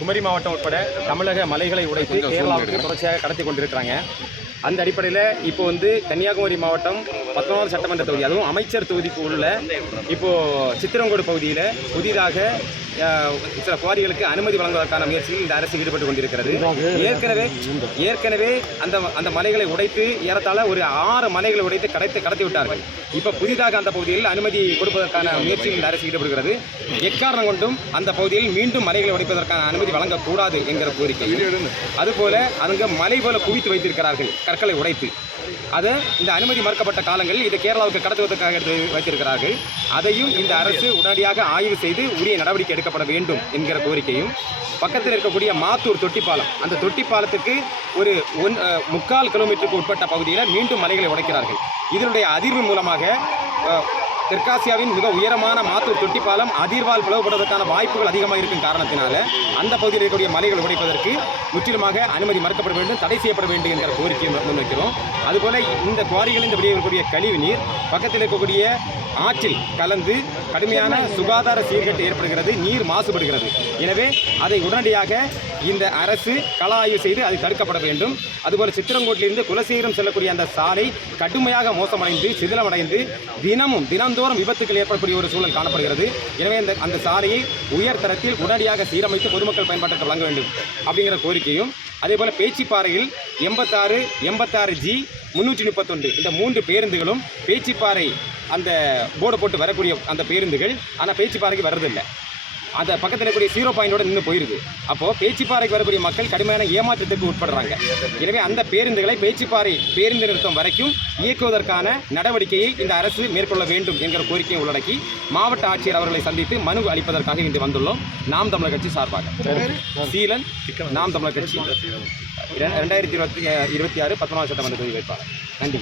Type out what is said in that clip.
குமரி மாவட்டம் உட்பட தமிழக மலைகளை உடைத்து கேரளாவுக்கு தொடர்ச்சியாக கடத்தி கொண்டிருக்கிறாங்க. அந்த அடிப்படையில் இப்போ கன்னியாகுமரி மாவட்டம் 11வது சட்டமன்ற தொகுதி, அதுவும் அமைச்சர் தொகுதிக்கு உள்ள இப்போது சித்திரங்கோடு பகுதியில் புதிதாக சில குவாரிகளுக்கு அனுமதி வழங்குவதற்கான முயற்சியில் இந்த அரசு ஈடுபட்டு கொண்டிருக்கிறது. ஏற்கனவே அந்த மலைகளை உடைத்து ஏறத்தாழ ஒரு 6 மலைகளை உடைத்து கடத்தி விட்டார்கள். இப்போ புதிதாக அந்த பகுதியில் அனுமதி கொடுப்பதற்கான முயற்சியில் இந்த அரசு ஈடுபடுகிறது. எக்காரணம் கொண்டும் அந்த பகுதியில் மீண்டும் மலைகளை உடைப்பதற்கான அனுமதி வழங்கக்கூடாது என்கிற கோரிக்கை. அதுபோல அங்கே மலை போல குவித்து வைத்திருக்கிறார்கள், கற்களை உடைத்து. அதை இந்த அனுமதி மறுக்கப்பட்ட காலங்களில் இதை கேரளாவுக்கு கடத்துவதற்காக எடுத்து வைத்திருக்கிறார்கள். அதையும் இந்த அரசு உடனடியாக ஆய்வு செய்து உரிய நடவடிக்கை எடுக்கப்பட வேண்டும் என்கிற கோரிக்கையும், பக்கத்தில் இருக்கக்கூடிய மாத்தூர் தொட்டிப்பாலம், அந்த தொட்டிப்பாலத்துக்கு ஒரு 3/4 கிலோமீட்டருக்கு உட்பட்ட பகுதியில் மீண்டும் மலைகளை உடைக்கிறார்கள். இதனுடைய அதிர்வு மூலமாக தெற்காசியாவின் மிக உயரமான மாத்தூர் தொட்டிப்பாலம் அதிர்வால் பிளவுபடுவதற்கான வாய்ப்புகள் அதிகமாக இருக்கும் காரணத்தினால அந்த பகுதியில் இருக்கக்கூடிய மலைகள் உடைப்பதற்கு முற்றிலுமாக அனுமதி மறுக்கப்பட வேண்டும், தடை செய்யப்பட வேண்டும் என்கிற கோரிக்கையை முன்வைக்கிறோம். அதுபோல இந்த குவாரிகளில் இந்த இருக்கக்கூடிய கழிவு நீர் பக்கத்தில் இருக்கக்கூடிய ஆற்றில் கலந்து கடுமையான சுகாதார சீர்கேடு ஏற்படுகிறது, நீர் மாசுபடுகிறது. எனவே அதை உடனடியாக இந்த அரசு கள ஆய்வு செய்து அது தடுக்கப்பட வேண்டும். அதுபோல் சித்திரங்கோட்டிலிருந்து குலசேகரம் செல்லக்கூடிய அந்த சாலை கடுமையாக மோசமடைந்து சிதிலமடைந்து தினந்தோறும் விபத்துக்கள் ஏற்படக்கூடிய ஒரு சூழல் காணப்படுகிறது. எனவே அந்த சாலையை உயர் தரத்தில் உடனடியாக சீரமைத்து பொதுமக்கள் பயன்பாட்டிற்கு வழங்க வேண்டும் அப்படிங்கிற கோரிக்கையும், அதேபோல் பேச்சிப்பாறையில் 86, 86G, 331 இந்த 3 பேருந்துகளும் பேச்சிப்பாறை அந்த போர்டு போட்டு வரக்கூடிய அந்த பேருந்துகள் ஆனால் பேச்சிப்பாறைக்கு வர்றதில்லை. அந்த பக்கத்தில் இருக்கக்கூடிய 0 பாயிண்டோட நின்று போயிருக்கு. அப்போது பேச்சிப்பாறைக்கு வரக்கூடிய மக்கள் கடுமையான ஏமாற்றத்துக்கு உட்படுறாங்க. எனவே அந்த பேருந்துகளை பேச்சிப்பாறை பேருந்து நிறுத்தம் வரைக்கும் இயக்குவதற்கான நடவடிக்கையை இந்த அரசு மேற்கொள்ள வேண்டும் என்கிற கோரிக்கையை உள்ளடக்கி மாவட்ட ஆட்சியர் அவர்களை சந்தித்து மனு அளிப்பதற்காக இன்று வந்துள்ளோம். நாம் தமிழர் கட்சி சார்பாக சீலன், நாம் தமிழர் கட்சி 2026 19வது சட்டமன்ற தொகுதி வேட்பாளர். நன்றி.